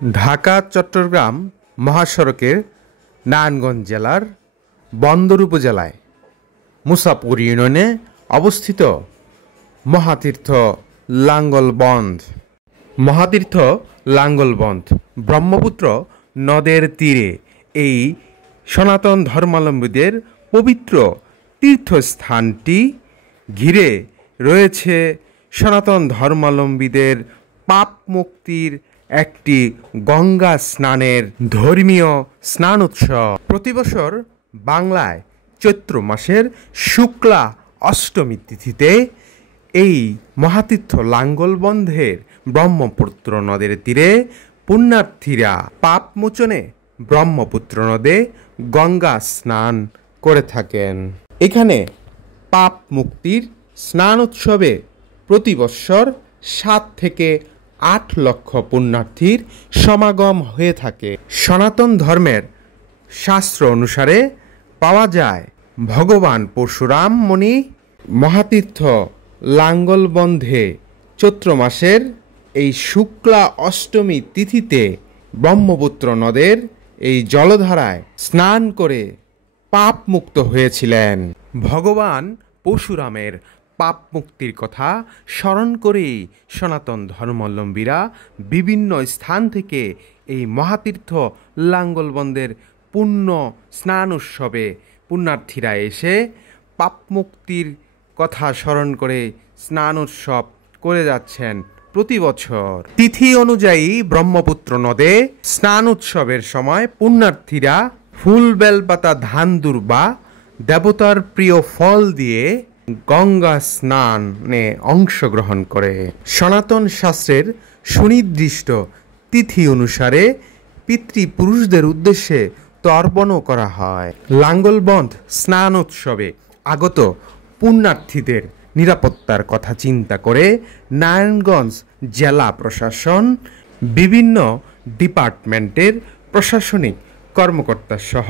ঢাকা চট্টগ্রাম মহাসড়কের নারায়ণগঞ্জ জেলার বন্দর উপজেলায় মুসাপুর ইউনিয়নে অবস্থিত মহাতীর্থ লাঙ্গলবন্ধ। মহাতীর্থ লাঙ্গলবন্ধ ব্রহ্মপুত্র নদের তীরে এই সনাতন ধর্মাবলম্বীদের পবিত্র তীর্থস্থানটি ঘিরে রয়েছে সনাতন ধর্মাবলম্বীদের পাপ মুক্তির একটি গঙ্গা স্নানের ধর্মীয় স্নান উৎসব। প্রতিবছর বাংলায় চৈত্র মাসের শুক্লা অষ্টমী তিথিতে এই মহাতীর্থ লাঙ্গলবন্ধের ব্রহ্মপুত্র নদের তীরে পুণ্যার্থীরা পাপ মোচনে ব্রহ্মপুত্র নদে গঙ্গা স্নান করে থাকেন। এখানে পাপ মুক্তির স্নান উৎসবে প্রতি বৎসর 7 থেকে 8 লক্ষ পুণ্যার্থীর সমাগম হয়ে থাকে। সনাতন ধর্মের শাস্ত্র অনুসারে পাওয়া যায়, ভগবান পরশুরাম মুনি মহাতীর্থ লাঙ্গলবন্ধে চৈত্র মাসের এই শুক্লা অষ্টমী তিথিতে ব্রহ্মপুত্র নদের এই জলধারায় স্নান করে পাপ মুক্ত হয়েছিলেন। ভগবান পরশুরামের পাপ মুক্তির কথা স্মরণ করেই সনাতন ধর্মাবলম্বীরা বিভিন্ন স্থান থেকে এই মহাতীর্থ লাঙ্গলবন্ধের পুণ্য স্নান উৎসবে পুণ্যার্থীরা এসে পাপ মুক্তির কথা স্মরণ করে স্নান উৎসব করে যাচ্ছেন প্রতি বছর। তিথি অনুযায়ী ব্রহ্মপুত্র নদে স্নান উৎসবের সময় পুণ্যার্থীরা ফুল বেলপাতা ধান দুর্বা দেবতার প্রিয় ফল দিয়ে গঙ্গা স্নানে অংশগ্রহণ করে। সনাতন শাস্ত্রের সুনির্দিষ্ট তিথি অনুসারে পিতৃপুরুষদের উদ্দেশ্যে তর্পণও করা হয়। লাঙ্গলবন্ধ স্নান উৎসবে আগত পুণ্যার্থীদের নিরাপত্তার কথা চিন্তা করে নারায়ণগঞ্জ জেলা প্রশাসন বিভিন্ন ডিপার্টমেন্টের প্রশাসনিক কর্মকর্তা সহ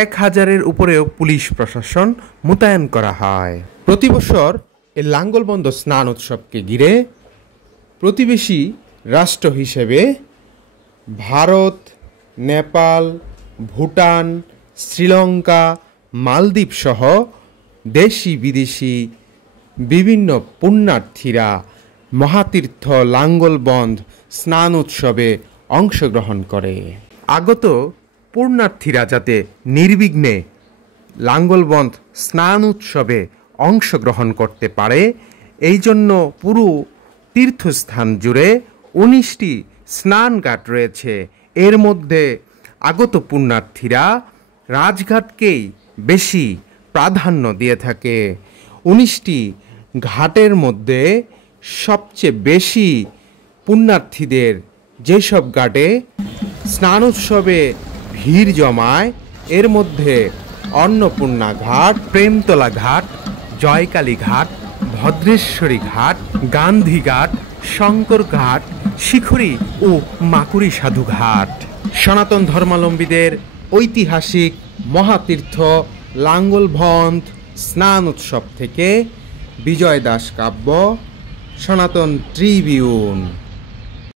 1000-এর উপরেও পুলিশ প্রশাসন মোতায়েন করা হয়। প্রতি বছর এই লাঙ্গলবন্ধ স্নান উৎসবকে ঘিরে প্রতিবেশী রাষ্ট্র হিসেবে ভারত, নেপাল, ভুটান, শ্রীলঙ্কা, মালদ্বীপ সহ দেশি বিদেশি বিভিন্ন পুণ্যার্থীরা মহাতীর্থ লাঙ্গলবন্ধ স্নান উৎসবে অংশগ্রহণ করে। আগত পুণ্যার্থীরা যাতে নির্বিঘ্নে লাঙ্গলবন্ধ স্নান উৎসবে অংশগ্রহণ করতে পারে, এই জন্য পুরো তীর্থস্থান জুড়ে 19টি স্নানঘাট রয়েছে। এর মধ্যে আগত পুণ্যার্থীরা রাজঘাটকেই বেশি প্রাধান্য দিয়ে থাকে। 19টি ঘাটের মধ্যে সবচেয়ে বেশি পুণ্যার্থীদের যেসব ঘাটে স্নান উৎসবে ভিড় জমায়, এর মধ্যে অন্নপূর্ণা ঘাট, প্রেমতলা ঘাট, জয়কালী ঘাট, ভদ্রেশ্বরী ঘাট, গান্ধী ঘাট, শঙ্কর ঘাট, শিখরি ও মাকুড়ি সাধু ঘাট। সনাতন ধর্মাবলম্বীদের ঐতিহাসিক মহাতীর্থ লাঙ্গলবন্ধ স্নান উৎসব থেকে বিজয় দাস কাব্য, সনাতন ট্রিবিউন।